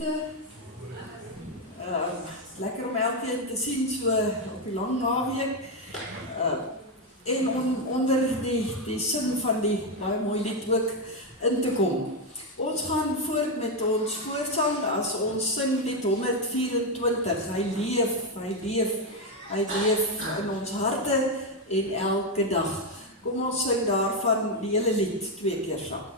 gemeente. Lekker om elkeen te sien so op die lang naweek. En om onder die sin van die baie mooi lied ook in te kom. Ons gaan voort met ons voorsang as ons sing lied 124. Hy leef in ons harte en elke dag. Kom ons sing daarvan die hele lied 2 keer saam.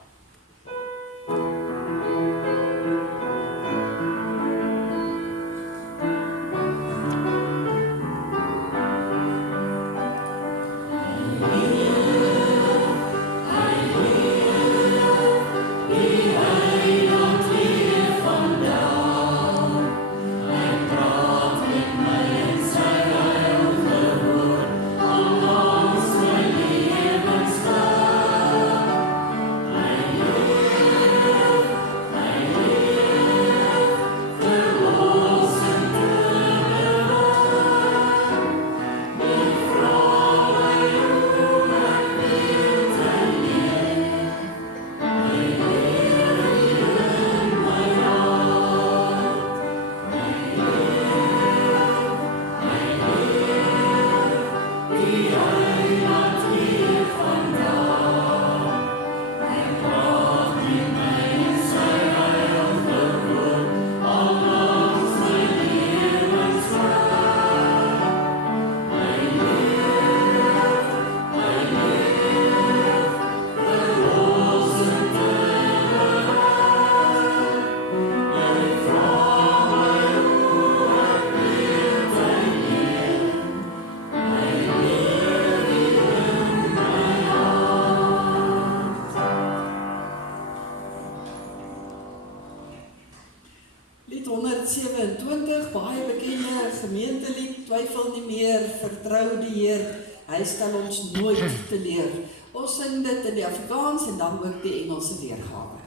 Lied 127, baie bekende gemeentelied, twyfel nie meer, vertrou die Heer, hy stel ons nooit teleur. Ons sing dit in die Afrikaans en dan ook die Engelse weergawe.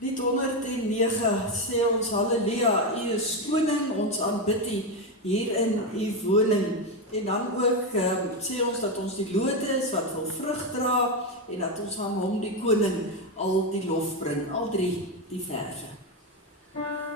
Lied 109 sê ons Halleluja, U is koning, ons aanbid U hier in U woning. En dan ook sê ons dat ons die lote is wat wil vrug dra en dat ons aan hom die koning al die lof bring. Al 3 die verse. Yeah.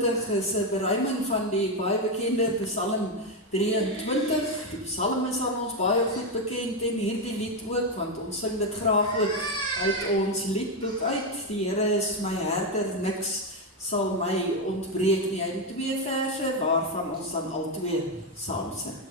23 is 'n beruiming van die baie bekende Psalm 23. Die Psalm is aan ons baie goed bekend en hierdie lied ook, want ons sing dit graag ook uit ons liedboek uit. Die Here is my herder, niks sal my ontbreek nie. Uit die 2 verse waarvan ons dan al 2 saam sing.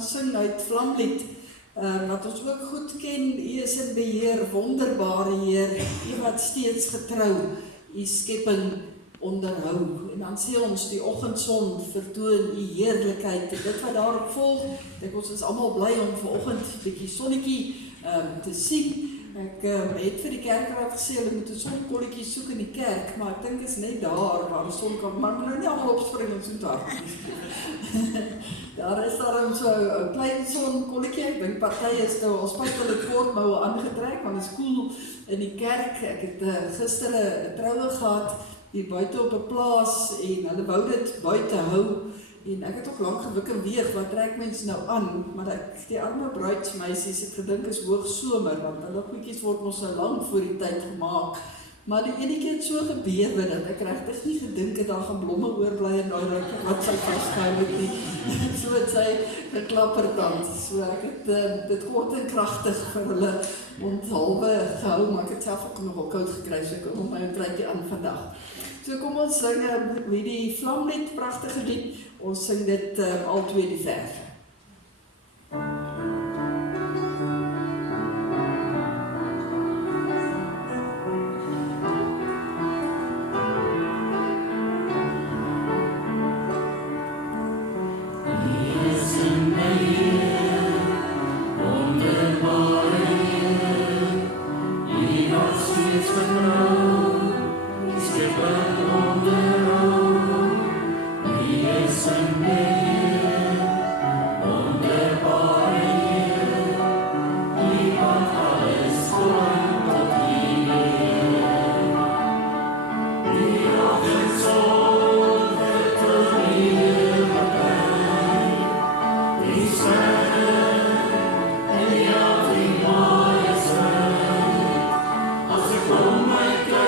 Sing uit Vlamlied, wat ons ook goed ken. U is in beheer, wonderbare Heer, U wat steeds getrou, U skepping onderhou. En dan sê ons, die oggendson vertoon U heerlikheid. En dit wat daarop volg, ons is almal bly om vanoggend 'n bietjie sonnetjie te sien. Ek het vir die kerkraad gesê, hulle moet 'n sonkolletjie soek in die kerk, maar ek dink is net daar waar die son kan, maar nou nie almal opspring en so daar. Daar is daarom so 'n klein sonkolletjie, ek dink party is nou al spyt hulle kort nou aangetrek, want dit is koel in die kerk. Ek het gister 'n troue gehad hier buite op 'n plaas en hulle wou dit buite hou. En ek het ook lank gewik en weeg, wat trek mense nou aan, maar die arme bruidsmeisies, ek gedink is hoog somer, want hulle goedjies word ons nou lang voor die tyd gemaak. Maar die ene keer het so gebewe, dat ek regtig nie gedink het, daar gaan blomme oorbly en nou ruik wat sy vasgehou het nie. So het sy geklappertand. So ek het dit kort en kragtig vir hulle onthalwe gehou, maar ek het self ook nogal koud gekry, so ek kom my 'n kruitjie aan vandag. So kom ons sing die Vlamlied, pragtige lied. Ons sing dit al 2 die verse. Oh my God.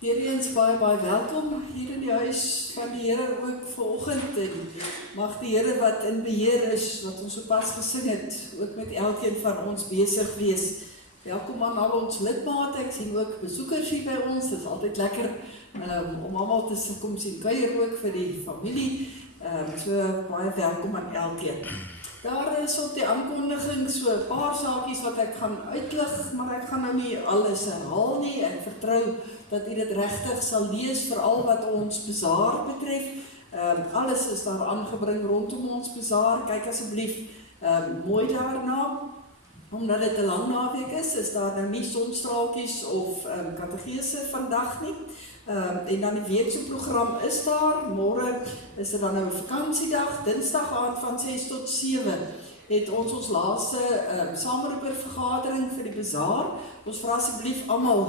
Weereens baie welkom hier in die huis van die Here ook vanoggend en mag die Here wat in beheer is, wat ons sopas gesing het, ook met elkeen van ons besig wees. Welkom aan al ons lidmate, ek sien ook besoekers hier by ons, dit is altyd lekker om almal te kom sien kuier ook vir die familie, so baie welkom aan elkeen. Daar is op die aankondiging so 'n paar saakies wat ek gaan uitlig, maar ek gaan nou nie alles herhaal nie. Ek vertrou dat u dit regtig sal lees, veral wat ons bazaar betref. Alles is daar aangebring rondom ons bazaar. Kyk asseblief mooi daarna. Omdat dit 'n lang naweek is daar nou nie sonstraaltjies of kategese vandag nie. En dan die weekse program is daar. Môre is dit dan nou 'n vakansiedag, Dinsdag aand van 6 tot 7 het ons laaste sameroepervergadering vir die bazaar. Ons vra asseblief almal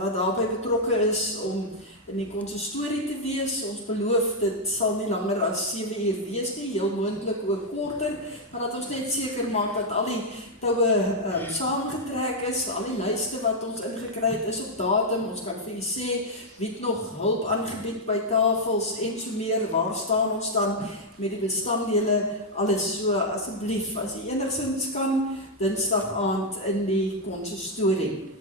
wat daarbey betrokke is om in die konsistorie te wees. Ons beloof dit sal nie langer as 7 uur wees nie, heel moontlik ook korter, maar dat ons net seker maak dat al die toue saamgetrek is, al die lyste wat ons ingekry het is op datum. Ons kan vir u sê wie het nog hulp aangebied by tafels en so meer, waar staan ons dan met die bestanddele, alles so asseblief, as u enigstens kan, Dinsdag aand in die konsistorie.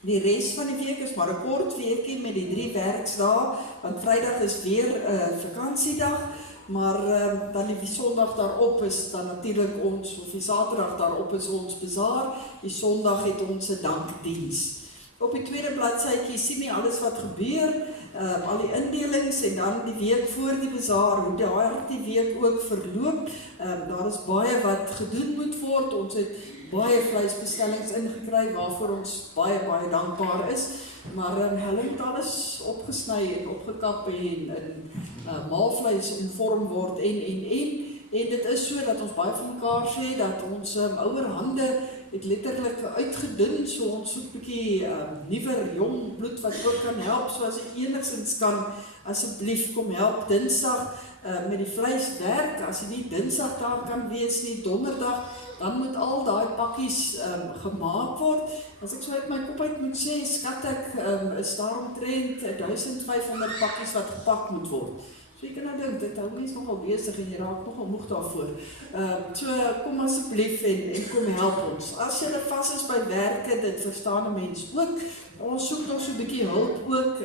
Die res van die week is maar 'n kort weekie met die 3 werksdae, want Vrydag is weer 'n vakansiedag, maar dan die Sondag daarop is dan natuurlik ons, of die Saterdag daarop is ons bazaar, die Sondag het ons 'n dankdiens. Op die tweede bladsytjie sien jy alles wat gebeur, al die indelings en dan die week voor die bazaar, hoe die week ook verloop. Daar is baie wat gedoen moet word. Ons het baie vleisbestellings ingekry waarvoor ons baie dankbaar is. Maar hulle moet alles opgesny en opgekap en maalvleis in vorm word en dit is so dat ons baie van mekaar sê dat ons ouer hande het letterlik uitgedun, so ons soek 'n bietjie nuwer jong bloed wat ook kan help, so as jy enigstens kan, asseblief kom help Dinsdag met die vleiswerk. As jy nie Dinsdag daar kan wees nie, Donderdag, dan moet al daai pakkies gemaak word. As ek so uit my kop uit moet sê, skat ek, is daar omtrent 1500 pakkies wat gepak moet word. So jy kan nou dink, dit hou mens nogal besig en jy raak nogal moeg daarvoor. So kom asseblief en kom help ons. As jy vas is by werke, dit verstaan 'n mens ook. Ons soek nog so 'n bietjie hulp ook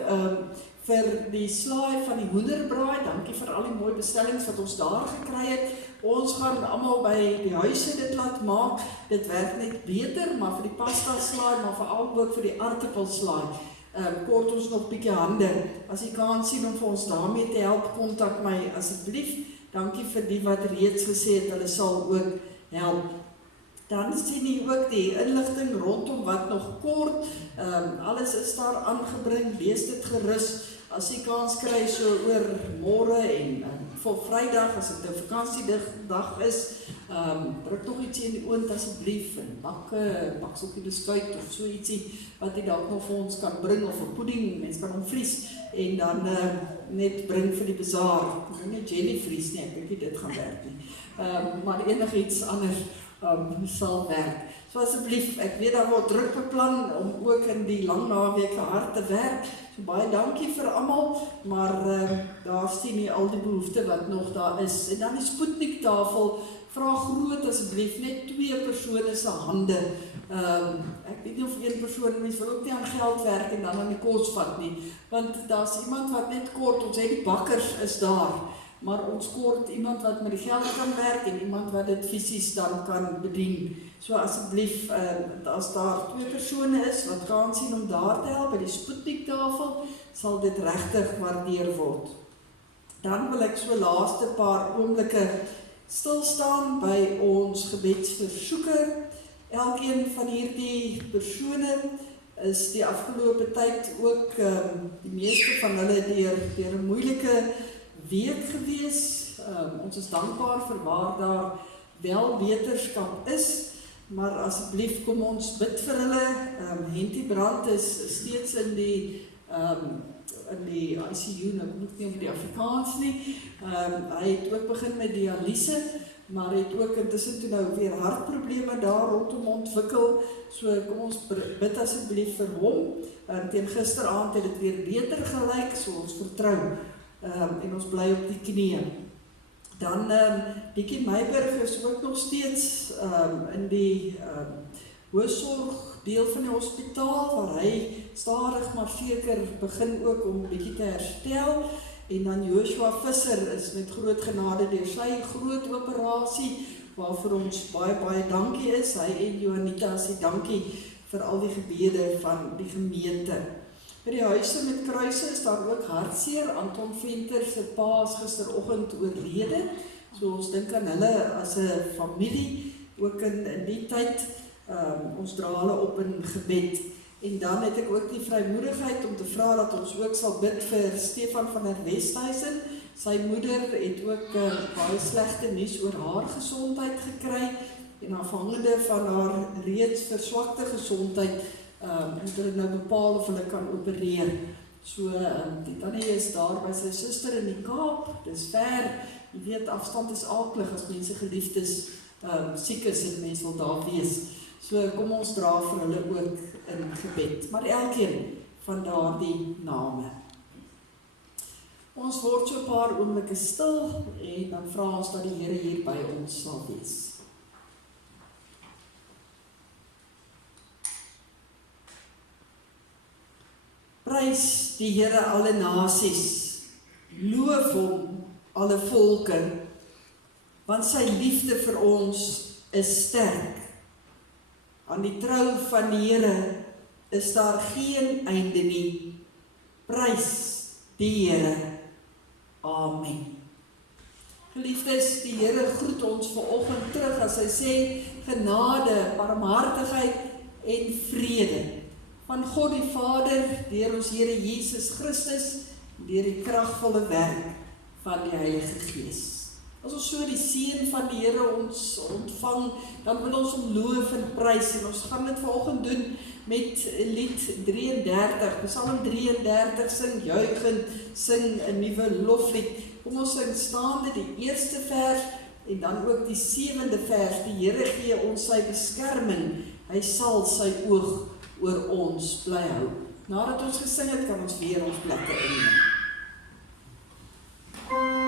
vir die slaai van die hoenderbraai. Dankie vir al die mooi bestellings wat ons daar gekry het. Ons gaan almal by die huise dit laat maak. Dit werk net beter, maar vir die pasta slaai, maar veral ook vir die aartappelslaai. Kort ons nog 'n bietjie hande. As jy kan sien om vir ons daarmee te help, kontak my asseblief. Dankie vir die wat reeds gesê het, hulle sal ook help. Dan sien jy ook die inligting rondom wat nog kort. Alles is daar aangebring, lees dit gerus. As jy kans kry so oor môre en vir Vrydag, as dit 'n vakansiedag is, druk nog ietsie in die oond asseblief, en bak sokkie beskuit of so ietsie wat jy dalk nog vir ons kan bring, of 'n pudding, mens kan hom vries en dan net bring vir die bazaar. Nie jelly vries nie, ek dink nie dit gaan werk nie. Maar enigiets anders sal werk. So asseblief, ek weet daar word druk beplan om ook in die lang naweke hard te werk. So baie dankie vir almal, maar daar sien nie al die behoefte wat nog daar is. En dan die spoedniektafel, vra groot asseblief, net 2 persone se hande. Ek weet nie of 1 persoon, mens wil ook nie aan geld werk en dan aan die kos vat nie, want daar's iemand wat net kort, ons het die bakkers is daar, maar ons kort iemand wat met die geld kan werk en iemand wat dit fisies dan kan bedien. So asseblief, as daar 2 persone is wat kan sien om daar te help by die spoedniektafel, sal dit regtig waardeer word. Dan wil ek so laaste paar oomblikke stil staan by ons gebedsversoeke. Elkeen van hierdie persone is die afgelope tyd ook die meeste van hulle deur 'n moeilike week gewees. Ons is dankbaar vir waar daar wel wetenskap is, maar asseblief kom ons bid vir hulle. Henty Brand is steeds in die ICU, nou kom ek nie over die Afrikaans nie. Hy het ook begin met dialyse, maar hy het ook intussen toe nou weer hartprobleme daar rondom ontwikkel. So kom ons bid asseblief vir hom. Teen gisteraand het dit weer beter gelyk, so ons vertrou en ons bly op die knieë. Dan Dikkie Meiberg is ook nog steeds in die hoësorg deel van die hospitaal, waar hy stadig maar seker begin ook om 'n bietjie te herstel. En dan Joshua Visser is met groot genade deur sy groot operasie, waarvoor ons baie dankie is. Hy en Johanita sê dankie vir al die gebede van die gemeente. By die huise met kruise is daar ook hartseer. Anton Venter se pa is gisteroggend oorlede. So ons dink aan hulle as 'n familie, ook in die tyd. Ons dra hulle op in gebed. En dan het ek ook die vrymoedigheid om te vra dat ons ook sal bid vir Stefan van der Westhuizen. Sy moeder het ook baie slegte nuus oor haar gesondheid gekry, en afhangende van haar reeds verswakte gesondheid, moet hulle nou bepaal of hulle kan opereer. So, die tannie is daar by sy suster in die Kaap, dis ver, jy weet, afstand is akelig as mense geliefdes siek is en mense wil daar wees. So kom ons dra vir hulle ook in gebed, maar elkeen van daardie name. Ons word so 'n paar oomblikke stil en dan vra ons dat die Here hier by ons sal wees. Prys die Here alle nasies, loof hom alle volke, want sy liefde vir ons is sterk. Aan die trou van die Here is daar geen einde nie. Prys die Here. Amen. Geliefdes, die Here groet ons vanoggend terug as hy sê genade, barmhartigheid en vrede van God die Vader deur ons Here Jesus Christus, deur die kragvolle werk van die Heilige Gees. As ons so die seën van die Here ons ontvang, dan wil ons hom loof en prys, en ons gaan dit vanoggend doen met lied 33, Psalm 33, sing juigend, sing 'n nuwe loflied. Kom ons sing staande die eerste vers, en dan ook die 7de vers, die Here gee ons sy beskerming, hy sal sy oog oor ons bly hou. Nadat ons gesing het, kan ons weer ons plekke inneem. Oh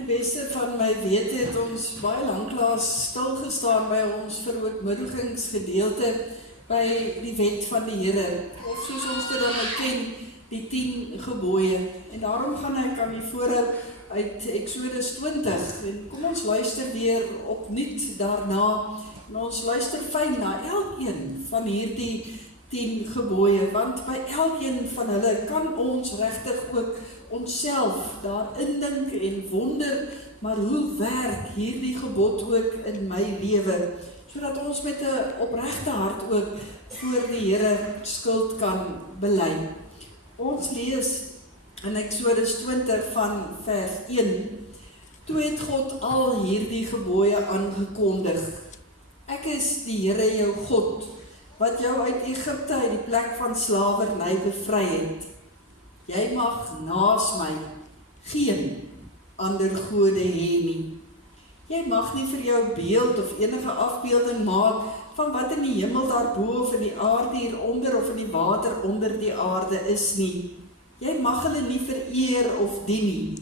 die beste van my weet het ons baie lanklaas stilgestaan by ons verootmoedigingsgedeelte by die wet van die Here, of soos ons dit dan ken, die 10 gebooie. En daarom gaan ek aan die voorhou uit Exodus 20, en kom ons luister weer opnuut daarna, en ons luister fyn na elkeen van hierdie 10 gebooie, want by elkeen van hulle kan ons regtig ook onsself daar indink en wonder, maar hoe werk hierdie gebod ook in my lewe, sodat ons met 'n opregte hart ook voor die Here skuld kan bely. Ons lees in Exodus 20 van vers 1, toe het God al hierdie gebooie aangekondig. Ek is die Here jou God, wat jou uit Egipte uit die plek van slawerny bevry het. Jy mag naas my geen ander gode hê nie. Jy mag nie vir jou beeld of enige afbeelding maak van wat in die hemel daarbo of in die aarde hieronder of in die water onder die aarde is nie. Jy mag hulle nie vereer of dien nie,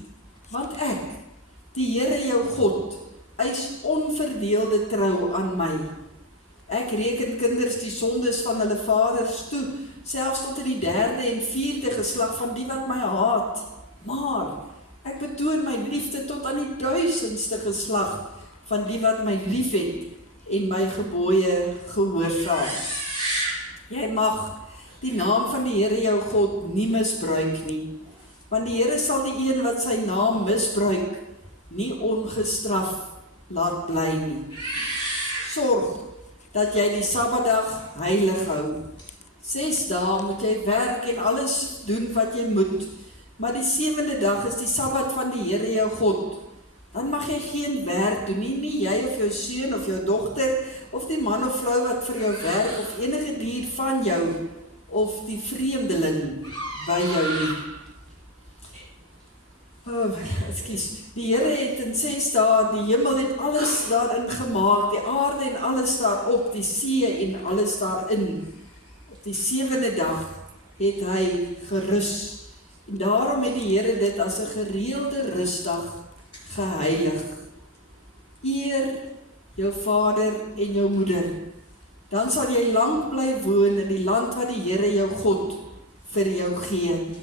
want ek, die Here jou God, eis onverdeelde trou aan my. Ek reken kinders die sondes van hulle vaders toe, selfs tot in die 3de en 4de geslag van die wat my haat. Maar ek betoon my liefde tot aan die 1000ste geslag van die wat my lief het en my gebooie gehoorsaam. Jy mag die naam van die Here jou God nie misbruik nie, want die Here sal die een wat sy naam misbruik nie ongestraf laat bly nie. Sorg dat jy die Sabbatdag heilig hou. 6 dae moet jy werk en alles doen wat jy moet, maar die 7de dag is die Sabbat van die Here jou God. Dan mag jy geen werk doen nie, nie jy of jou seun of jou dogter, of die man of vrou wat vir jou werk, of enige dier van jou, of die vreemdeling by jou nie. Die Here het in 6 dae, die hemel het alles daarin gemaak, die aarde en alles daarop, die see en alles daarin. Op die 7de dag het hy gerus, en daarom het die Here dit as 'n gereelde rusdag geheilig. Eer jou vader en jou moeder, dan sal jy lank bly woon in die land wat die Here jou God vir jou gee.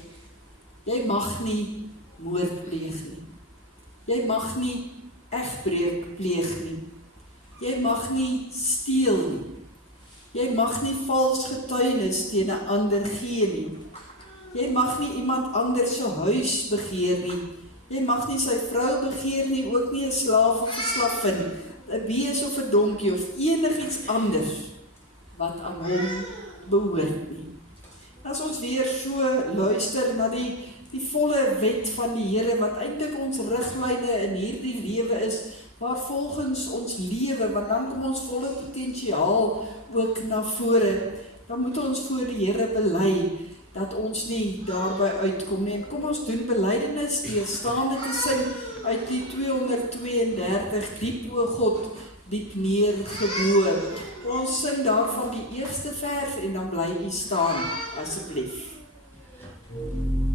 Jy mag nie moord pleeg nie. Jy mag nie egbreek pleeg nie. Jy mag nie steel nie. Jy mag nie vals getuienis teen 'n ander gee nie. Jy mag nie iemand anders se huis begeer nie. Jy mag nie sy vrou begeer nie, ook nie 'n slaaf of 'n slavin, 'n bees of 'n donkie of enigiets anders wat aan hom behoort nie. As ons weer so luister na die volle wet van die Here, wat eintlik ons riglyne in hierdie lewe is, waar volgens ons lewe, want dan kom ons volle potensiaal ook na vore, dan moet ons voor die Here bely, dat ons nie daarby uitkom nie. En kom ons doen belydenis, staande te sing uit die 232, diep o God, diep neergeboor. Ons sing daarvan die eerste vers, en dan bly u staan, asseblief. Oh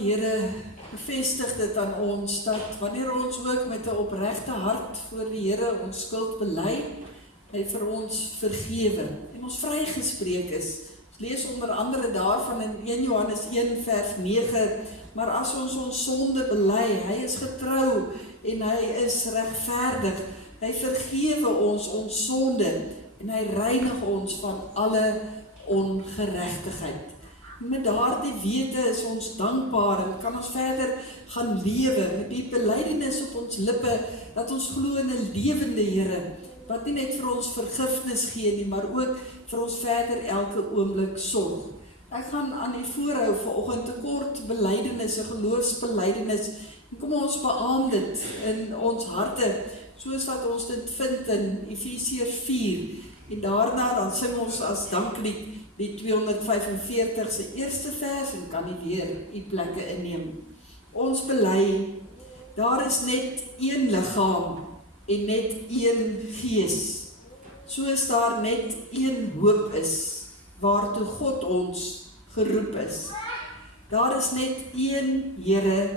die Here bevestig dit aan ons, dat wanneer ons ook met 'n opregte hart voor die Here ons skuld bely, hy vir ons vergewe en ons vrygespreek is. Ons lees onder andere daarvan in 1 Johannes 1 vers 9, maar as ons sonde bely, hy is getrou en hy is regverdig, hy vergewe ons sonde en hy reinig ons van alle ongeregtigheid. Met daardie wete is ons dankbaar en kan ons verder gaan lewe met die belydenis op ons lippe dat ons glo in 'n lewende Here wat nie net vir ons vergifnis gee nie, maar ook vir ons verder elke oomblik sorg. Ek gaan aan die voorhou vanoggend 'n kort belydenis, 'n geloofsbelydenis, en kom ons beamoen dit in ons harte, soos wat ons dit vind in Efesiërs 4, en daarna dan sing ons as danklied die 245 se eerste vers en kan nie weer die plekke inneem. Ons bely, daar is net een liggaam en net een gees, soos daar net een hoop is, waartoe God ons geroep is. Daar is net een Here,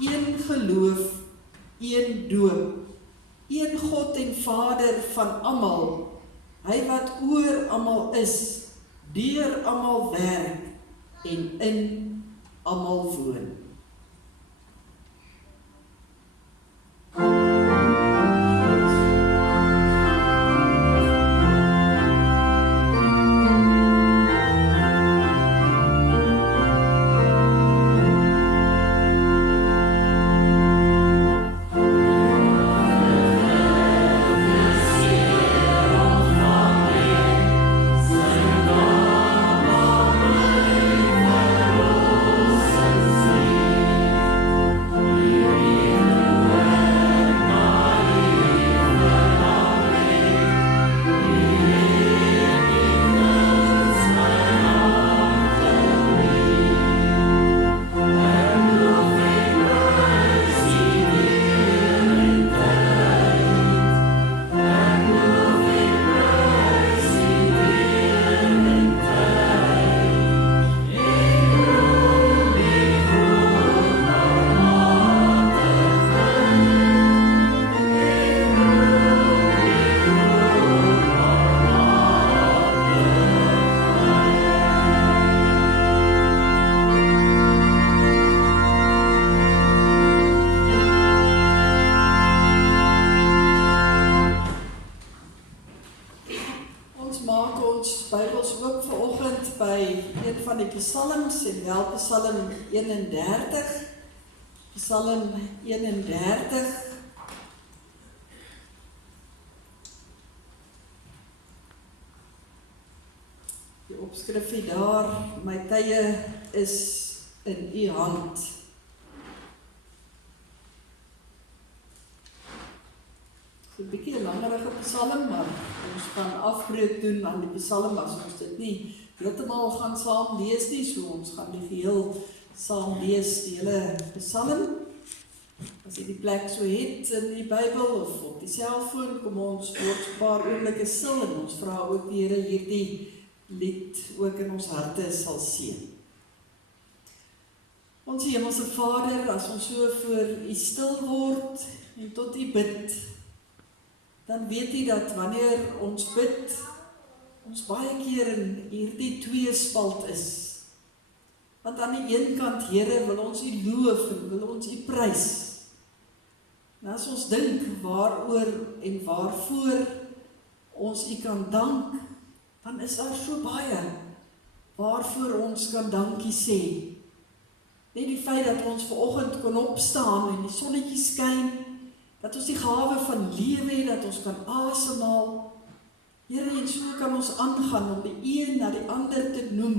een geloof, een doop, een God en Vader van almal, hy wat oor almal is, deur almal werk en in almal woon. Psalms en wel Psalm 31, Psalm 31, die opskrifie daar, my tye is in u hand. So 'n bietjie 'n langerige Psalm, maar ons kan afbreek doen aan die Psalm as ons dit nie heeltemal gaan saam lees nie, so ons gaan die geheel saam lees, die hele Psalm. As jy die plek so het in die Bybel of op die selfoon, kom ons word 'n paar oomblikke stil en ons vra ook die Here hierdie lied ook in ons harte sal seën. Ons Hemelse Vader, as ons so voor u stil word en tot u bid, dan weet u dat wanneer ons bid, ons baie keer in hierdie tweespalt is. Want aan die een kant, Here, wil ons u loof en wil ons u prys. En as ons dink waaroor en waarvoor ons u kan dank, dan is daar so baie waarvoor ons kan dankie sê. Net die feit dat ons vanoggend kon opstaan en die sonnetjie skyn, dat ons die gawe van lewe het, dat ons kan asemhaal. Here, en so kan ons aangaan om die een na die ander te noem.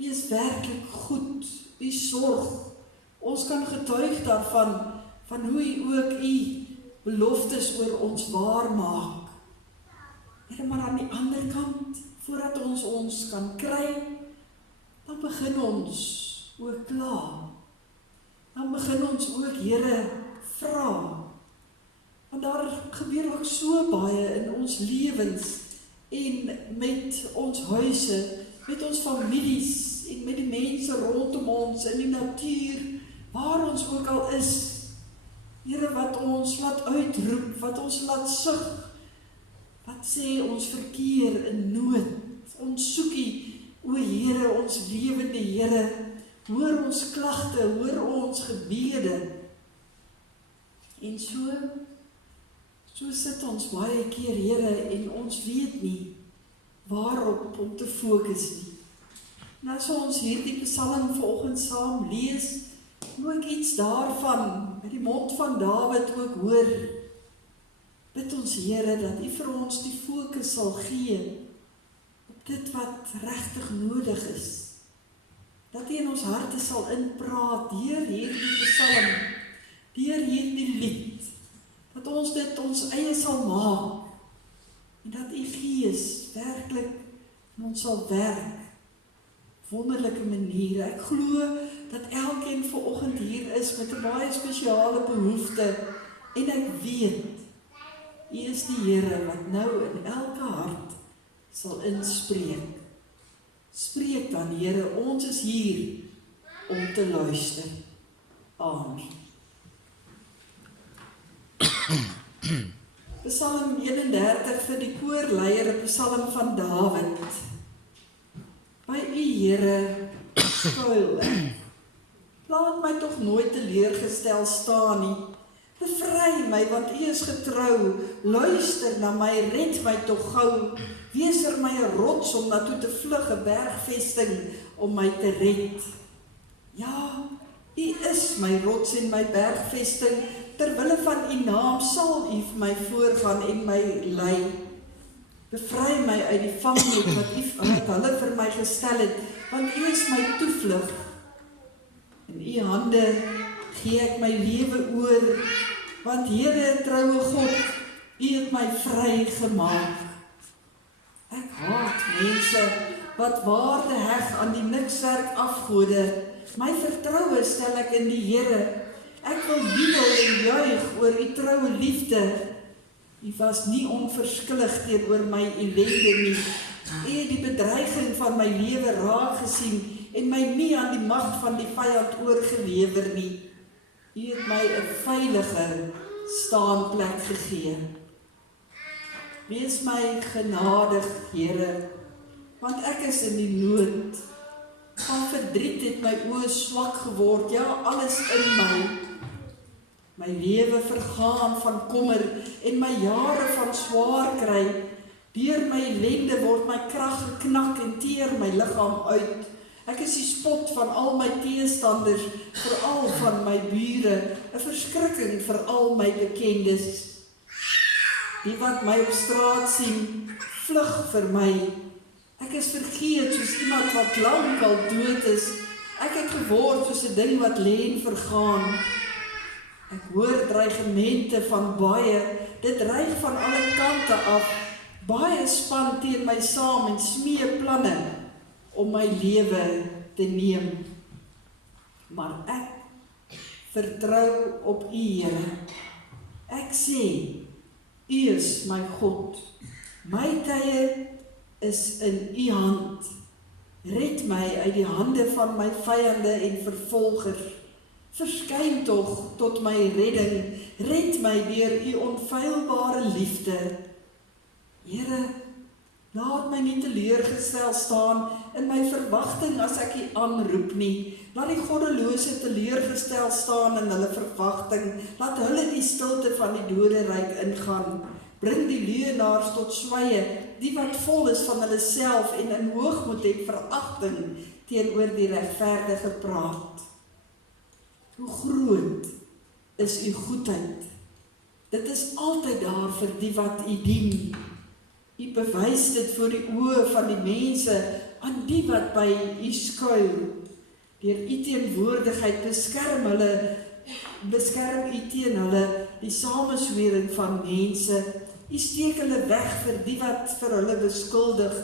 U is werklik goed, u sorg. Ons kan getuig daarvan, van hoe u ook u beloftes oor ons waar maak. Here, maar aan die ander kant, voordat ons kan kry, dan begin ons ook kla. Dan begin ons ook, Here, vra. Want daar gebeur ook so baie in ons lewens en met ons huise, met ons families en met die mense rondom ons, in die natuur, waar ons ook al is. Here, wat ons laat uitroep, wat ons laat sug, wat sê ons verkeer in nood, ons soekie, o Here, ons lewende Here, hoor ons klagte, hoor ons gebede, en so sit ons baie keer, Here, en ons weet nie, waarop om te fokus nie. En as ons hierdie Psalm vanoggend saam lees, moet ek iets daarvan, met die mond van Dawid ook hoor, bid ons Here, dat U vir ons die fokus sal gee, op dit wat regtig nodig is, dat U in ons harte sal inpraat, deur hierdie Psalm, deur hierdie lied, dat ons dit ons eie sal maak, en dat U Gees werklik in ons sal werk, wonderlike maniere. Ek glo dat elkeen vanoggend hier is met 'n baie spesiale behoefte, en ek weet, U is die Here wat nou in elke hart sal inspreek. Spreek dan, Here, ons is hier om te luister. Amen. Psalm 31 vir die koorleier, 'n psalm van Dawid. By U, Here, skuil ek. Laat my tog nooit teleurgestel staan nie. Bevry my, want U is getrou. Luister na my, red my tog gou. Wees vir my 'n rots om na toe te vlug, 'n bergvesting om my te red. Ja, U is my rots en my bergvesting. Terwille van U naam sal U vir my voorgaan en my lei. Bevry my uit die vangnet wat hulle vir my gestel het, want U is my toevlug. In U hande gee ek my lewe oor, want Here, troue God, U het my vry gemaak. Ek haat mense wat waarde heg aan die nikswerk afgode. My vertroue stel ek in die Here. Ek wil jubel en juig oor U troue liefde. U was nie onverskillig teenoor my ellende nie. U het die bedreiging van my lewe raak gesien en my nie aan die mag van die vyand oorgelewer nie. U het my 'n veilige staanplek gegee. Wees my genadig, Here, want ek is in die nood. Van verdriet het my oë swak geword, ja, alles in my. My lewe vergaan van kommer en my jare van swaar kry. Deur my ellende word my krag geknak en teer my liggaam uit. Ek is die spot van al my teestanders, veral van my bure, 'n verskrikking vir al my bekendes. Die wat my op straat sien, vlug vir my. Ek is vergeet soos iemand wat lank al dood is. Ek het geword soos 'n ding wat lê en vergaan. Ek hoor dreigemente van baie, dit dreig van alle kante af. Baie span teen my saam en smee planne om my lewe te neem. Maar ek vertrou op U, Here. Ek sê, U is my God. My tye is in U hand. Red my uit die hande van my vyande en vervolgers. Verskyn tog tot my redding. Red my deur U onfeilbare liefde. Here, laat my nie teleurgestel staan in my verwagting as ek U aanroep nie. Laat die goddelose teleurgestel staan in hulle verwagting. Laat hulle die stilte van die doderyk ingaan. Bring die leuenaars tot swye, die wat vol is van hulle self en in hoogmoed het veragting teenoor die regverdige praat. Hoe groot is U goedheid. Dit is altyd daar vir die wat U dien. U bewys dit voor die oë van die mense aan die wat by U skuil. Deur U teenwoordigheid beskerm U teen hulle die sameswering van mense. U steek hulle weg vir die wat vir hulle beskuldig.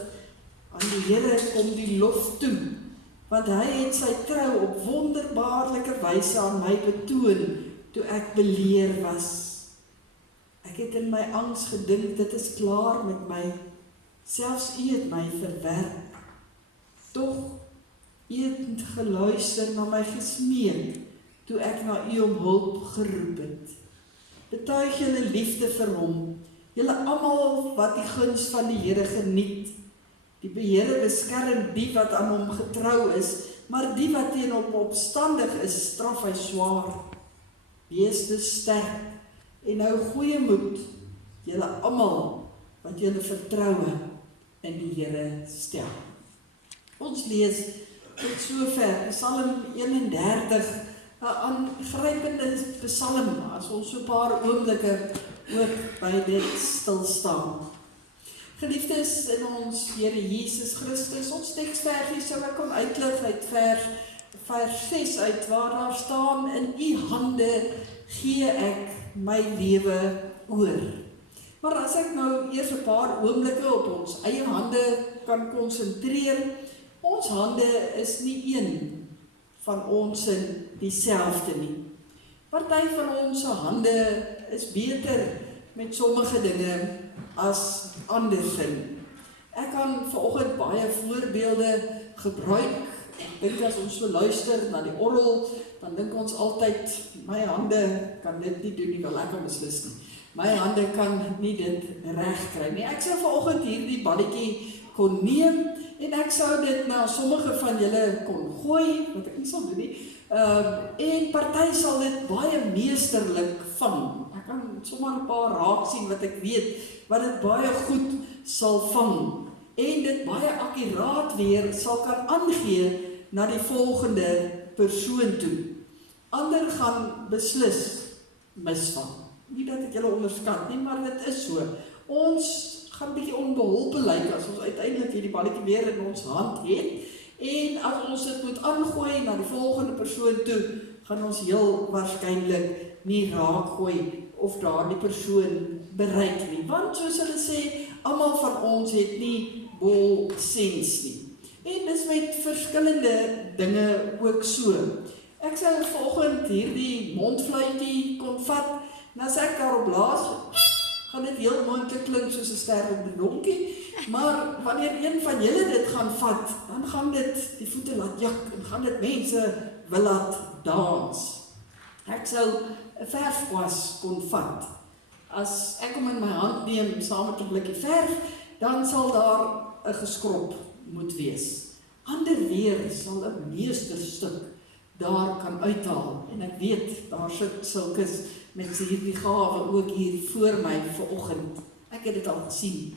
Aan die Here kom die lof toe, want Hy het sy trou op wonderbaarlike wyse aan my betoon toe ek beleer was. Ek het in my angs gedink, dit is klaar met my. Selfs U het my verwerp. Tog, U het geluister na my gesmeek, toe ek na u om hulp geroep het. Betuig julle liefde vir hom, julle almal wat die guns van die Here geniet. Die Here beskerm die wat aan hom getrou is, maar die wat teen hom opstandig is, straf hy swaar. Wees dus sterk en hou goeie moed, julle almal wat julle vertroue in die Here stel. Ons lees tot sover Psalm 31, 'n aangrypende psalm, as ons so 'n paar oomblikke ook by dit stil staan. Geliefdes in ons Here Jesus Christus, ons teksversie sou ek kon uitlig uit vers 6 uit, waar daar staan, in u hande gee ek my lewe oor. Maar as ek nou eers 'n paar oomblikke op ons eie hande kan konsentreer, ons hande is nie een van ons in dieselfde nie. Party van ons hande is beter met sommige dinge as andersin. Ek kan vanoggend baie voorbeelde gebruik. Ek dink as ons so luister na die orgel, dan dink ons altyd, my hande kan dit nie doen nie, wel ek kan beslis nie. My hande kan nie dit reg kry nie. Ek sou vanoggend hierdie balletjie kon neem, en ek sou dit na sommige van julle kon gooi, wat ek nie sal doen nie, en party sal dit baie meesterlik vang. Ek kan sommer 'n paar raak sien wat ek weet, wat dit baie goed sal vang, en dit baie akkuraat weer sal kan aangee na die volgende persoon toe. Ander gaan beslis misvang. Nie dat ek julle onderskat nie, maar dit is so. Ons gaan bietjie onbeholpe lyk as ons uiteindelik hierdie balletjie weer in ons hand het, en as ons dit moet aangooi na die volgende persoon toe, gaan ons heel waarskynlik nie raak gooi of daardie persoon bereik nie. Want soos hulle sê, almal van ons het nie bol sens nie. En dis met verskillende dinge ook so. Ek sou vanoggend hierdie mondfluitjie kon vat, en as ek daarop blaas, gaan dit heel moontlik klink soos 'n sterwende donkie, maar wanneer een van julle dit gaan vat, dan gaan dit die voete laat juk, en gaan dit mense wil laat dans. Ek sou 'n verfkwas kon vat. As ek hom in my hand neem saam met 'n blikkie verf, dan sal daar 'n geskrob moet wees. Ander weer sal 'n meesterstuk daar kan uithaal, en ek weet, daar sit sulkes met hierdie gawe ook hier voor my vanoggend. Ek het dit al gesien.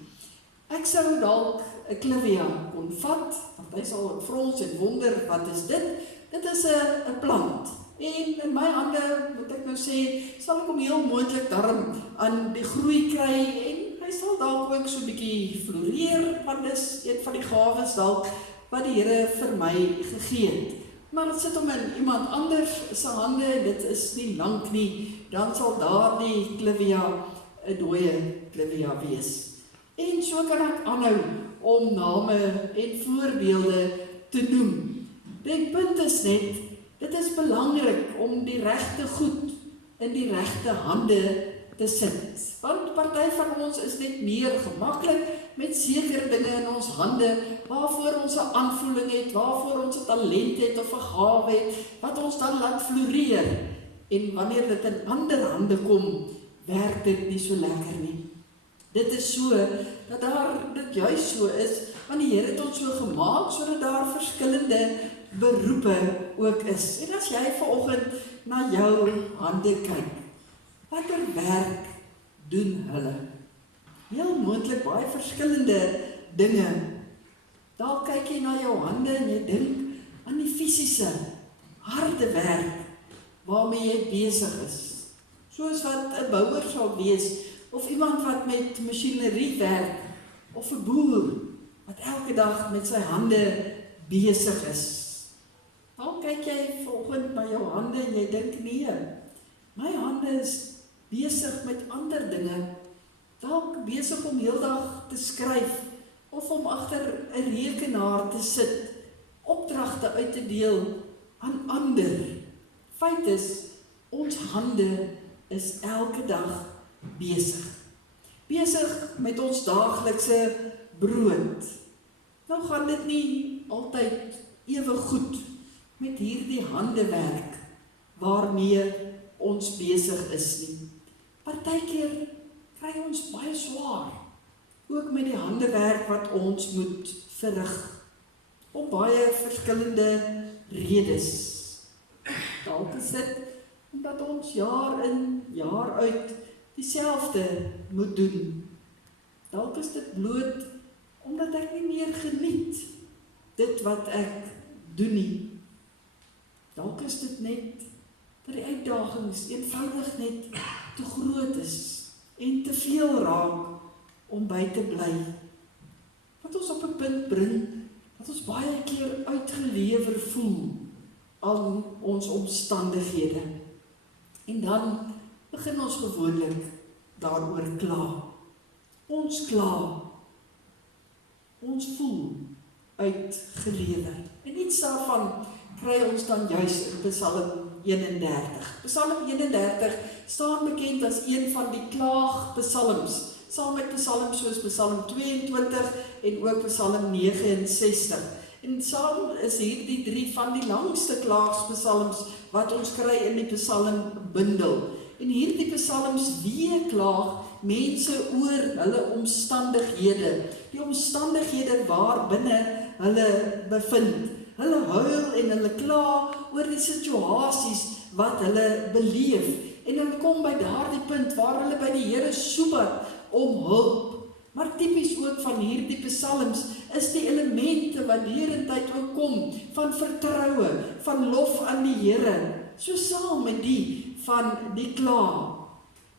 Ek sou dalk 'n clivia kon vat, want hy sal frons en wonder, wat is dit? Dit is 'n plant. En in my hande, moet ek nou sê, sal ek hom heel moontlik darm aan die groei kry, en hy sal dalk ook so 'n bietjie floreer, want dis een van die gawes dalk wat die Here vir my gegee het. Maar dit sit hom in iemand anders se hande, en dit is nie lank nie, dan sal daardie clivia 'n dooie clivia wees. En so kan ek aanhou om name en voorbeelde te noem. Die punt is net, dit is belangrik om die regte goed in die regte hande te sit. Want party van ons is net meer gemaklik met sekere dinge in ons hande, waarvoor ons 'n aanvoeling het, waarvoor ons 'n talent het of 'n gawe het, wat ons dan laat floreer. En wanneer dit in ander hande kom, werk dit nie so lekker nie. Dit is so, dat dit juist so is, want die Here het ons so gemaak, sodat daar verskillende beroepe ook is. En as jy vanoggend na jou hande kyk, watter werk doen hulle? Heel moontlik baie verskillende dinge. Daar kyk jy na jou hande en jy dink aan die fisiese, harde werk waarmee jy besig is. Soos wat 'n bouer sal wees, of iemand wat met masjinerie werk, of 'n boer wat elke dag met sy hande besig is. Dan kyk jy vanoggend na jou hande en jy dink, nee, my hande is besig met ander dinge, dalk besig om heeldag te skryf, of om agter 'n rekenaar te sit, opdragte uit te deel aan ander. Feit is, ons hande is elke dag besig. Besig met ons daaglikse brood. Nou gaan dit nie altyd ewe goed met hierdie handewerk waarmee ons besig is nie. Partykeer kry ons baie swaar, ook met die handewerk wat ons moet verrig, om baie verskillende redes. Dalk is dit omdat ons jaar in, jaar uit dieselfde moet doen. Dalk is dit bloot omdat ek nie meer geniet dit wat ek doen nie. Dalk is dit net dat die uitdagings eenvoudig net te groot is en te veel raak om by te bly. Wat ons op 'n punt bring, dat ons baie keer uitgelewer voel aan ons omstandighede. En dan begin ons gewoonlik daaroor kla. Ons kla. Ons voel uitgelewer. En iets daarvan kry ons dan juis in Psalm 31. Psalm 31 staan bekend as een van die klaagpsalms, saam met psalms soos Psalm 22 en ook Psalm 69. En saam is hierdie 3 van die langste klaagpsalms wat ons kry in die psalmbundel. En hierdie psalms weeklaag mense oor hulle omstandighede, die omstandighede waarbinne hulle bevind. Hulle huil en hulle kla oor die situasies wat hulle beleef. En hulle kom by daardie punt waar hulle by die Here soebat om hulp. Maar tipies ook van hierdie psalms is die elemente wat derentyd ook kom van vertroue, van lof aan die Here, so saam met die van die kla.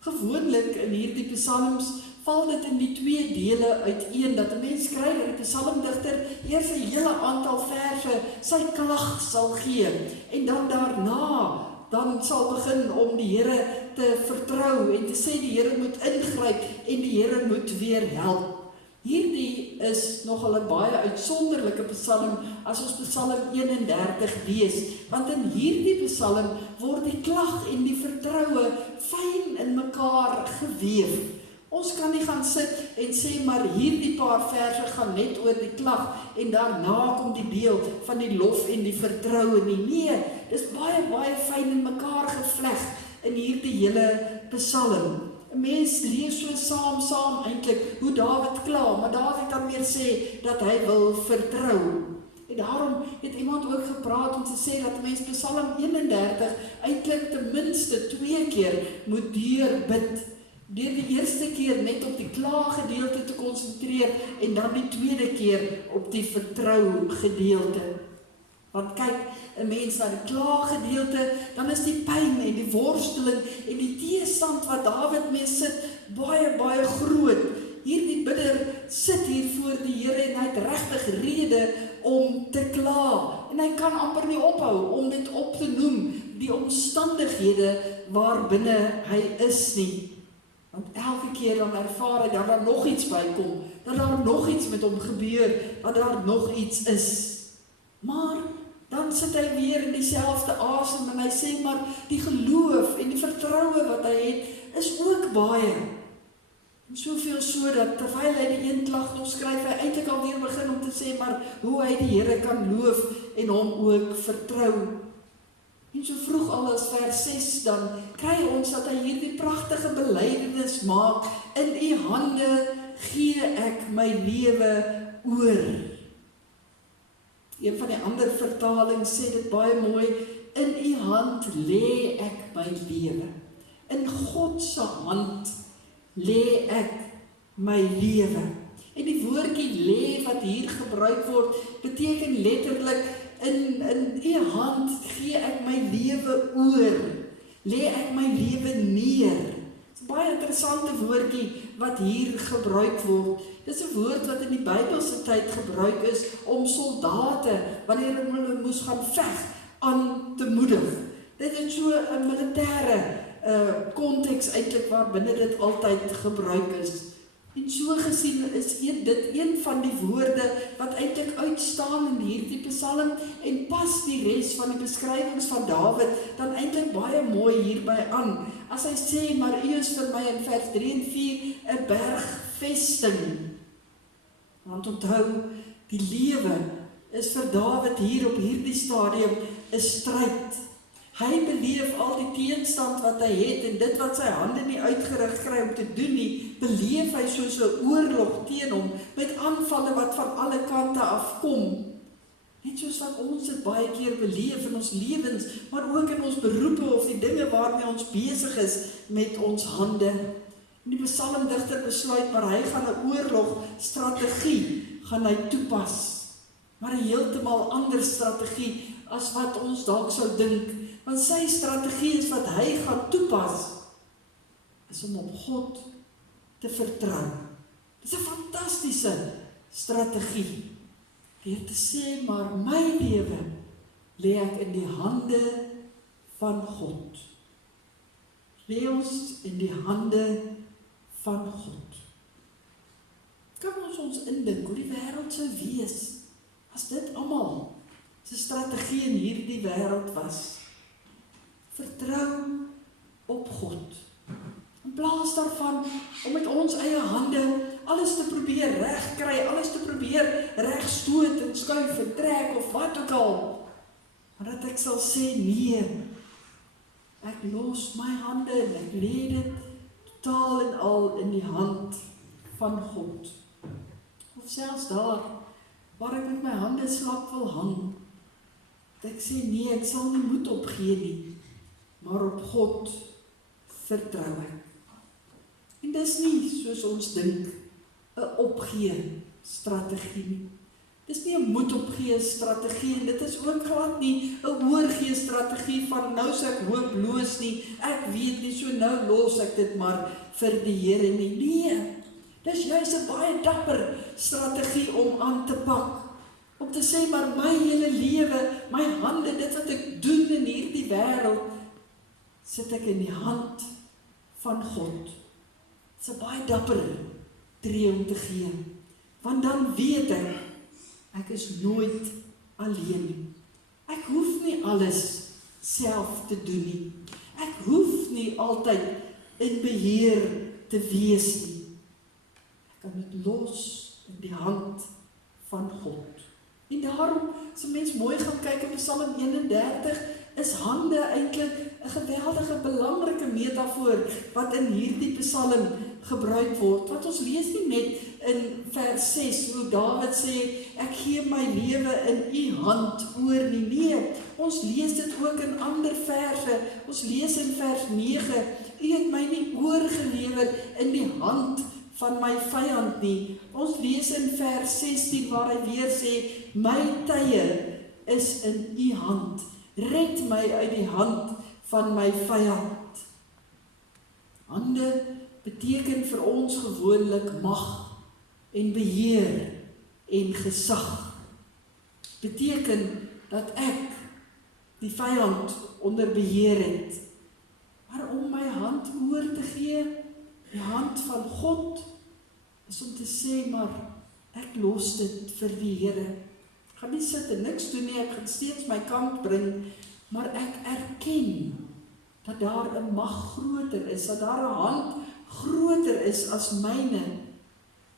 Gewoonlik in hierdie psalms val dit in die 2 dele uiteen, dat 'n mens kry dat die psalmdigter eers 'n hele aantal verse sy klag sal gee, en dan daarna dan sal begin om die Here te vertrou en te sê die Here moet ingryp en die Here moet weer help. Hierdie is nogal 'n baie uitsonderlike psalm as ons Psalm 31 lees, want in hierdie psalm word die klag en die vertroue fyn in mekaar geweef. Ons kan nie gaan sit en sê, maar hierdie paar verse gaan net oor die klag en daarna kom die deel van die lof en die vertroue nie. Nee, dis baie fyn in mekaar gevleg in hierdie hele psalm. 'n Mens lees so saam eintlik hoe Dawid kla, maar Dawid kan weer sê dat hy wil vertrou. En daarom het iemand ook gepraat om te sê dat 'n mens Psalm 31 eintlik ten minste 2 keer moet deurbid. Deur die eerste keer net op die klaaggedeelte te konsentreer en dan die tweede keer op die vertrou gedeelte. Want kyk, 'n mens na die klaaggedeelte, dan is die pyn en die worsteling en die teestand wat Dawid mee sit baie groot. Hierdie bidder sit hier voor die Here en hy het regtig rede om te kla. En hy kan amper nie ophou om dit op te noem, die omstandighede waarbinne hy is nie. Want elke keer dan ervaar hy dat daar nog iets bykom, dat daar nog iets met hom gebeur, dat daar nog iets is. Maar dan sit hy weer in dieselfde asem en hy sê, maar die geloof en die vertroue wat hy het, is ook baie. En soveel so dat terwyl hy die een klag nog skryf, hy eintlik alweer begin om te sê, maar hoe hy die Here kan loof en hom ook vertrou. En so vroeg al as vers 6 dan kry ons dat hy hierdie pragtige belydenis maak, in u hande gee ek my lewe oor. Een van die ander vertalings sê dit baie mooi, in u hand lê ek my lewe. In God se hand lê ek my lewe. En die woordjie lê wat hier gebruik word, beteken letterlik, in u hand gee ek my lewe oor, lê ek my lewe neer. Dit is 'n baie interessante woordjie wat hier gebruik word. Dit is 'n woord wat in die Bybelse tyd gebruik is om soldate, wanneer hulle moes gaan veg, aan te moedig. Dit is so 'n militêre konteks eintlik waar binne dit altyd gebruik is. En so gesien is dit een van die woorde wat eintlik uitstaan in hierdie psalm en pas die res van die beskrywings van Dawid dan eintlik baie mooi hierby aan. As hy sê, maar u is vir my in vers 3 en 4 'n bergvesting. Want onthou, die lewe is vir Dawid hier op hierdie stadium 'n stryd. Hy beleef al die teenstand wat hy het en dit wat sy hande nie uitgerig kry om te doen nie, beleef hy soos 'n oorlog teen hom met aanvalle wat van alle kante afkom. Net soos wat ons dit baie keer beleef in ons lewens, maar ook in ons beroepe of die dinge waarmee ons besig is met ons hande. En die psalmdigter besluit, maar hy gaan 'n oorlogstrategie gaan hy toepas. Maar 'n heeltemal ander strategie as wat ons dalk sou dink. Want sy strategie is wat hy gaan toepas, is om op God te vertrou. Dit is 'n fantastiese strategie. Deur te sê, maar my lewe lê ek in die hande van God. Lê ons in die hande van God. Kan ons indink hoe die wêreld sou wees as dit almal se strategie in hierdie wêreld was? Vertrou op God. In plaas daarvan om met ons eie hande alles te probeer regkry, alles te probeer regstoot en skuif en trek of wat ook al. Maar dat ek sal sê, nee, ek los my hande en ek lê dit totaal en al in die hand van God. Of selfs daar, waar ek met my hande slap wil hang, dat ek sê, nee, ek sal nie moed opgee nie, maar op God vertrou ek. En dis nie soos ons dink, 'n opgee strategie nie. Dis nie 'n moed opgee strategie en dit is ook glad nie 'n oorgee strategie van nou is ek hooploos nie, ek weet nie, so nou los ek dit maar vir die Here nie. Nee, dis juist 'n baie dapper strategie om aan te pak. Om te sê, maar my hele lewe, my hande, dit wat ek doen in hierdie wêreld, sit ek in die hand van God. Dit is 'n baie dapper tree om te gee. Want dan weet ek is nooit alleen nie. Ek hoef nie alles self te doen nie. Ek hoef nie altyd in beheer te wees nie. Ek kan dit los in die hand van God. En daarom, as 'n mens mooi gaan kyk in Psalm 31, is hande eintlik 'n geweldige belangrike metafoor wat in hierdie Psalm gebruik word. Wat ons lees nie net in vers 6 hoe Dawid sê, ek gee my lewe in u hand oor nie. Nee, ons lees dit ook in ander verse. Ons lees in vers 9, u het my nie oorgelewer in die hand van my vyand nie. Ons lees in vers 16 waar hy weer sê, my tye is in u hand. Red my uit die hand van my vyand. Hande beteken vir ons gewoonlik mag en beheer en gesag. Beteken dat ek die vyand onder beheer het. Maar om my hand oor te gee, die hand van God, is om te sê, maar ek los dit vir die Here. Ek gaan nie sit en niks doen nie, ek gaan steeds my kant bring, maar ek erken dat daar 'n mag groter is, dat daar 'n hand groter is as myne,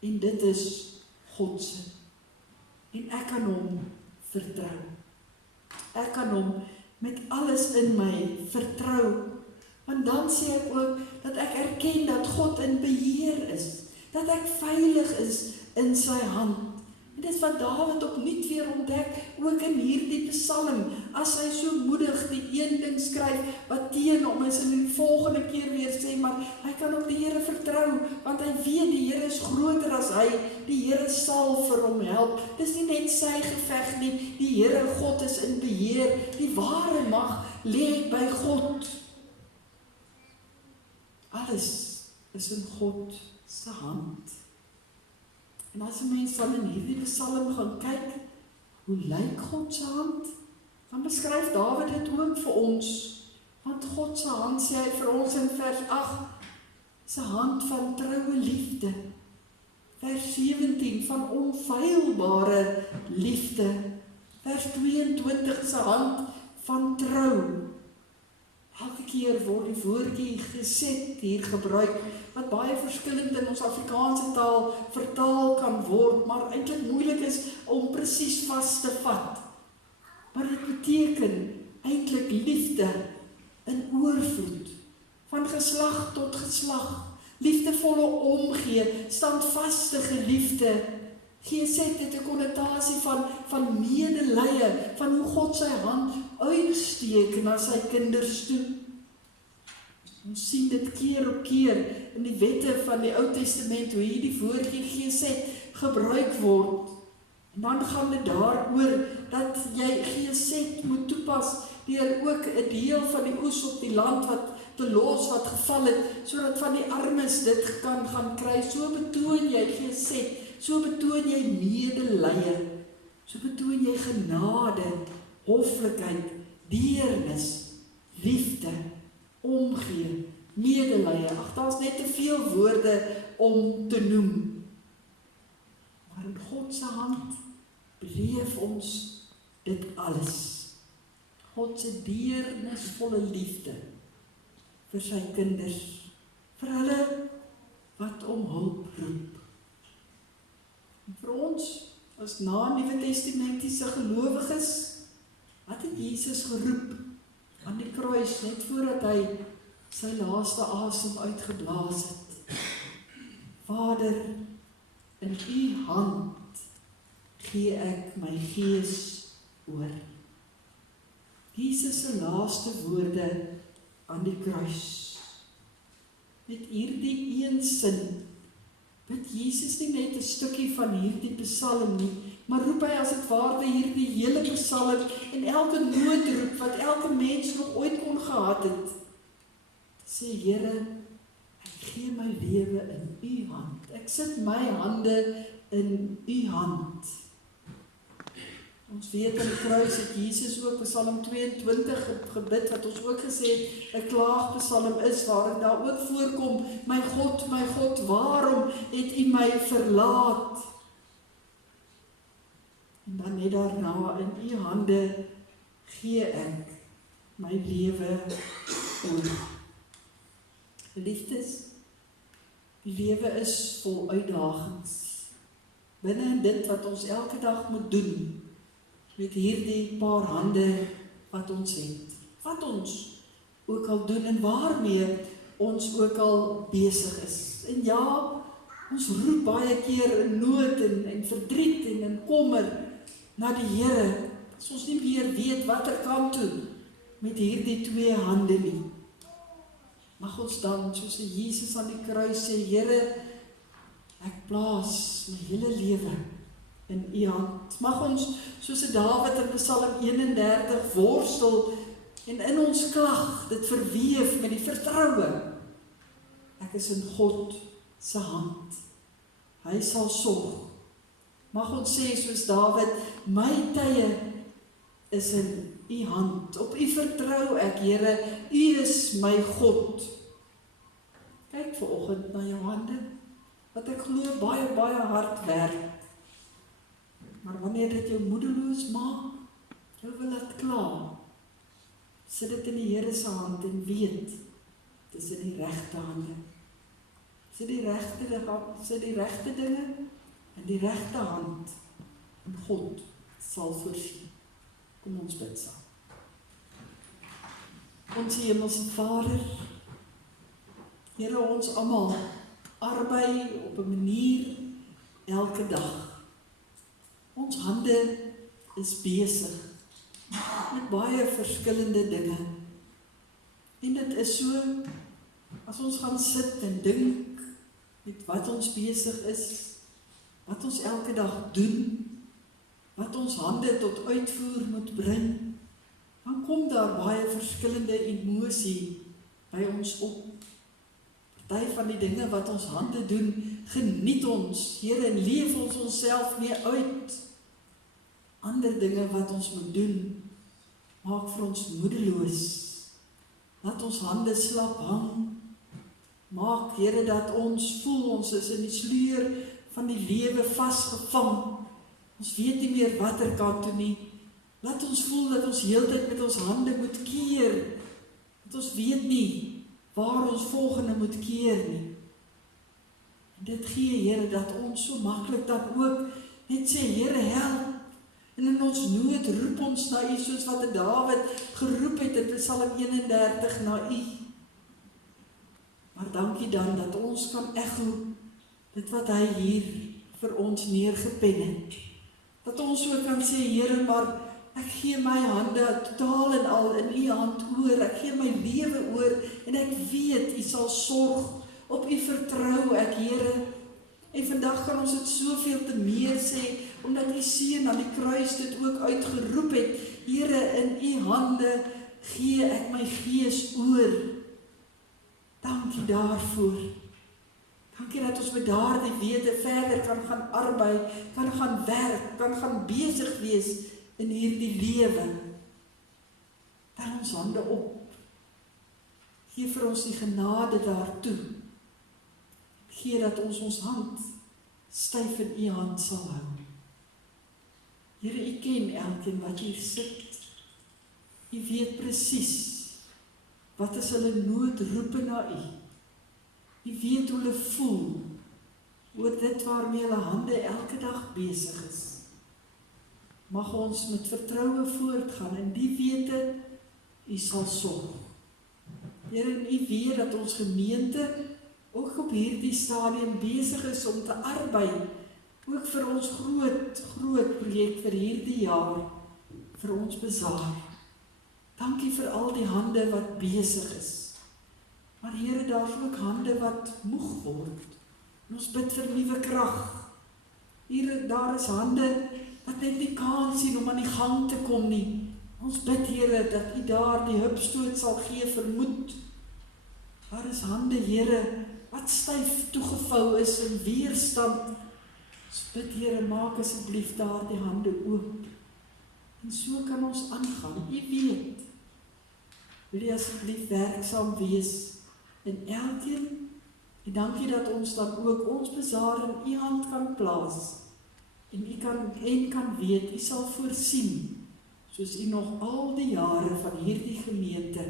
en dit is God se. En ek kan hom vertrou. Ek kan hom met alles in my vertrou. Want dan sê ek ook dat ek erken dat God in beheer is, dat ek veilig is in sy hand. En dit is wat Dawid opnuut weer ontdek, ook in hierdie Psalm, as hy so moedig die een ding skryf wat teen hom is, en die volgende keer weer sê, maar hy kan op die Here vertrou, want hy weet die Here is groter as hy, die Here sal vir hom help. Dis nie net sy geveg nie, die Here God is in beheer, die ware mag lê by God. Alles is in God se hand. En as 'n mens dan in hierdie Psalm gaan kyk, hoe lyk God se hand? Dan beskryf Dawid dit ook vir ons. Want God se hand, sê hy vir ons in vers 8, is 'n hand van troue liefde. Vers 17, van onfeilbare liefde. Vers 22, is 'n hand van trou. Elke keer word die woordjie geset hier gebruik, wat baie verskillend in ons Afrikaanse taal vertaal kan word, maar eintlik moeilik is om presies vas te vat. Maar dit beteken eintlik liefde in oorvloed, van geslag tot geslag, liefdevolle omgee, standvastige liefde. Geset het 'n konnotasie van medelee, van hoe God sy hand uitsteek na sy kinders toe. Ons sien dit keer op keer in die wette van die Ou Testament, hoe hierdie woordjie geset gebruik word. En dan gaan dit daaroor dat jy geset moet toepas deur ook 'n deel van die oes op die land wat te los wat geval het, sodat van die armes dit kan gaan kry. So betoon jy geset, so betoon jy medelee, so betoon jy genade, hoflikheid, deernis, liefde, omgee, medelee. Ag, daar's net te veel woorde om te noem. Maar in God se hand beleef ons dit alles. God se deernisvolle liefde vir sy kinders, vir hulle wat om hulp roep. En vir ons, as na-Nuwe Testamentiese gelowiges, wat het Jesus geroep aan die kruis, net voordat hy sy laaste asem uitgeblaas het? Vader, in u hand gee ek my gees oor. Jesus se laaste woorde aan die kruis. Met hierdie een sin bid Jesus nie net 'n stukkie van hierdie psalm nie, maar roep hy as dit ware hierdie hele psalm en elke noodroep wat elke mens nog ooit kon gehad het. Sê Here, ek gee my lewe in u hand. Ek sit my hande in u hand. Ons weet aan die kruis het Jesus ook Psalm 22 gebid, wat ons ook gesê het, 'n klaagpsalm is, waarin daar ook voorkom, my God, waarom het u my verlaat? En dan net daarna, in u hande gee ek my lewe oor. Liefdes, die lewe is vol uitdagings. Binne in dit wat ons elke dag moet doen, met hierdie paar hande wat ons het, wat ons ook al doen en waarmee ons ook al besig is. En ja, ons roep baie keer in nood en verdriet en in kommer na die Here, as ons nie meer weet watter kant toe met hierdie twee hande nie. Mag ons dan, soos Jesus aan die kruis sê, Here, ek plaas my hele lewe in u hand. Mag ons, soos Dawid in Psalm 31 worstel en in ons klag dit verweef met die vertroue. Ek is in God se hand. Hy sal sorg. Mag ons sê soos Dawid, my tye is in u hand. Op u vertrou ek, Here, u is my God. Kyk vanoggend na jou hande, wat ek glo baie hard werk. Maar wanneer dit jou moedeloos maak, jou wil laat kla, sit dit in die Here se hand en weet, dit is in die regte hande. Sit die regte dinge in die regte hand, en God sal voorsien. Kom ons bid saam. Ons hemelse Vader, Here, ons almal arbei op 'n manier elke dag. Ons hande is besig met baie verskillende dinge. En dit is so, as ons gaan sit en dink met wat ons besig is, wat ons elke dag doen, wat ons hande tot uitvoer moet bring, dan kom daar baie verskillende emosie by ons op. Party van die dinge wat ons hande doen, geniet ons, Here, en leef ons onsself mee uit. Ander dinge wat ons moet doen, maak vir ons moedeloos. Laat ons hande slap hang. Maak, Here, dat ons voel ons is in die sleur van die lewe vasgevang. Ons weet nie meer watter kant toe nie. Laat ons voel dat ons heeltyd met ons hande moet keer. Want ons weet nie waar ons volgende moet keer nie. En dit gee Here dat ons so maklik dan ook net sê, Here help. En in ons nood roep ons na U, soos wat Dawid geroep het in Psalm 31 na U. Maar dankie dan dat ons kan echo dit wat hy hier vir ons neergepen het. Dat ons so kan sê, Here, maar ek gee my hande totaal en al in U hand oor, ek gee my lewe oor, en ek weet, U sal sorg, op U vertrou ek, Here. En vandag kan ons dit soveel te meer sê, omdat U Seun aan die kruis dit ook uitgeroep het, Here, in U hande gee ek my gees oor. Dankie daarvoor. Dankie dat ons met daardie wete verder kan gaan arbei, kan gaan werk, kan gaan besig wees in hierdie lewe. Tel ons hande op. Gee vir ons die genade daartoe. Gee dat ons ons hand styf in U hand sal hou. Here, U ken elkeen wat hier sit. U weet presies wat is hulle noodroepe na U. U weet hoe hulle voel oor dit waarmee hulle hande elke dag besig is. Mag ons met vertroue voortgaan en die wete, U sal sorg. Here, en U weet dat ons gemeente ook op hierdie stadium besig is om te arbei, ook vir ons groot projek vir hierdie jaar, vir ons bazaar. Dankie vir al die hande wat besig is. Maar Here, daar is ook hande wat moeg word. En ons bid vir nuwe krag. Here, daar is hande wat net nie kans sien om aan die gang te kom nie. Ons bid, Here, dat U daar die hupstoot sal gee vir moed. Daar is hande, Here, wat styf toegevou is in weerstand. Ons bid, Here, maak asseblief daar die hande oop. En so kan ons aangaan. U weet. Wil U asseblief werksaam wees in elkeen? En dankie dat ons dan ook ons bazaar in U hand kan plaas. En U kan weet, U sal voorsien, soos U nog al die jare van hierdie gemeente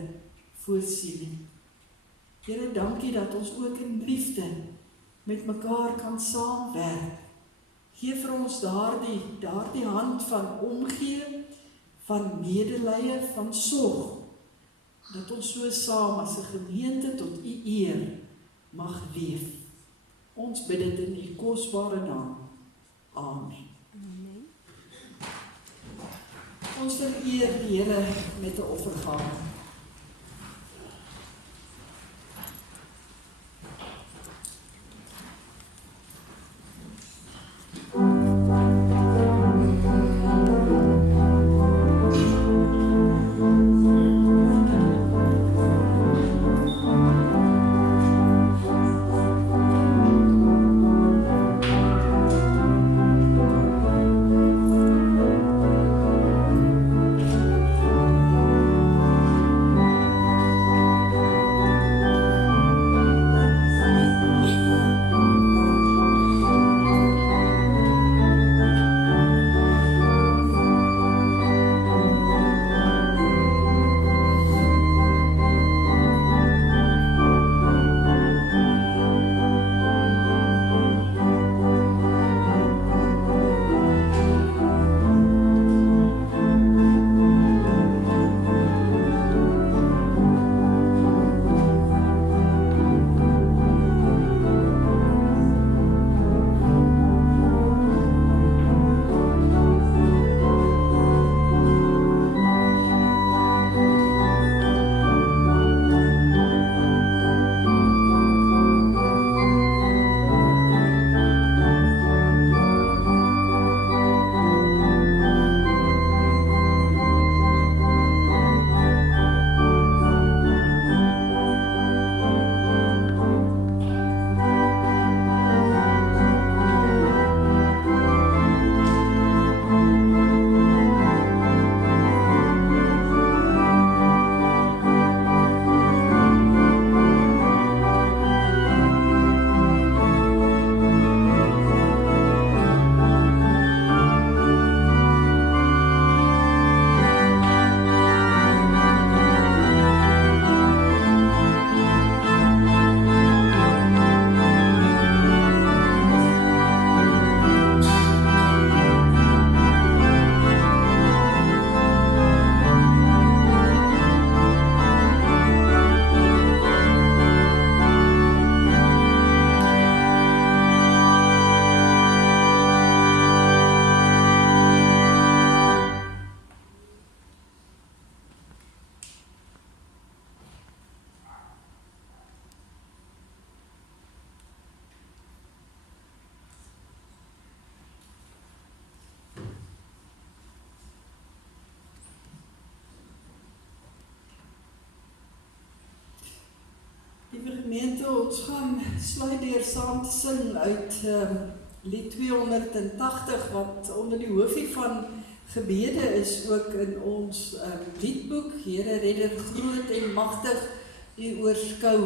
voorsien. Here, dankie dat ons ook in liefde met mekaar kan saamwerk. Gee vir ons daardie hand van omgee, van medelee, van sorg, dat ons so saam as 'n gemeente tot U eer mag leef. Ons bid dit in U kosbare naam. Amen. Ons vereer die Here met 'n offergawe. Gemeente, ons gaan sluit deur saam te sing uit lied 280, wat onder die hoofie van gebede is ook in ons liedboek. Here redder groot en magtig, U oorskou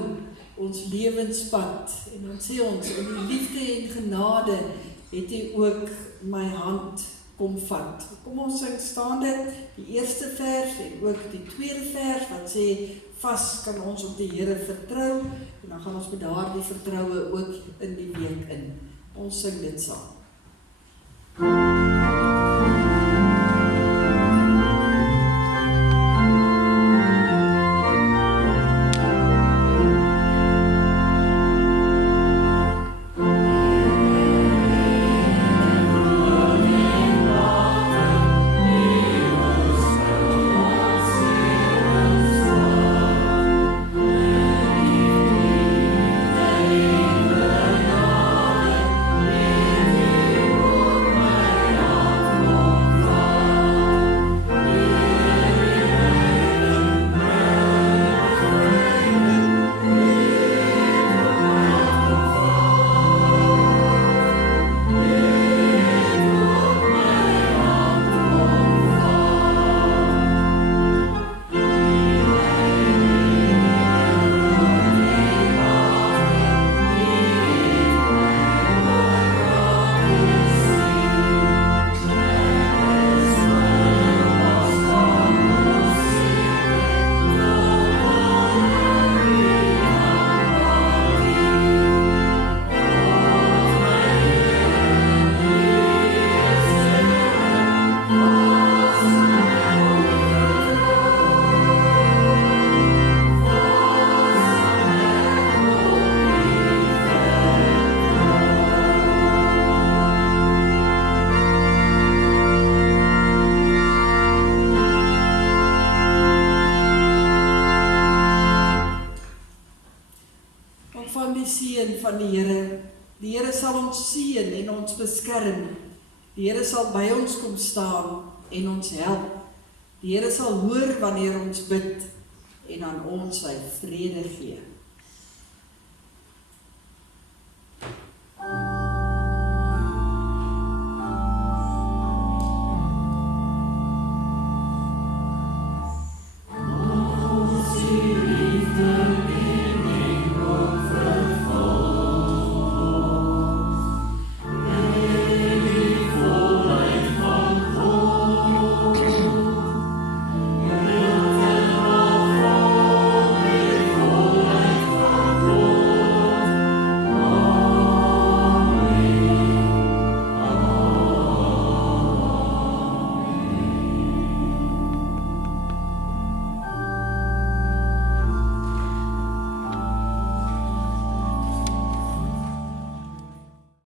ons lewenspad. En dan sê ons, in die liefde en genade het U ook my hand kom vat. Kom ons sing staande die eerste vers en ook die tweede vers wat sê, vas kan ons op die Here vertrou, en dan gaan ons met daardie vertroue ook in die week in. Ons sing dit saam. Van die Here. Die Here sal ons seën en ons beskerm. Die Here sal by ons kom staan en ons help. Die Here sal hoor wanneer ons bid en aan ons sy vrede gee.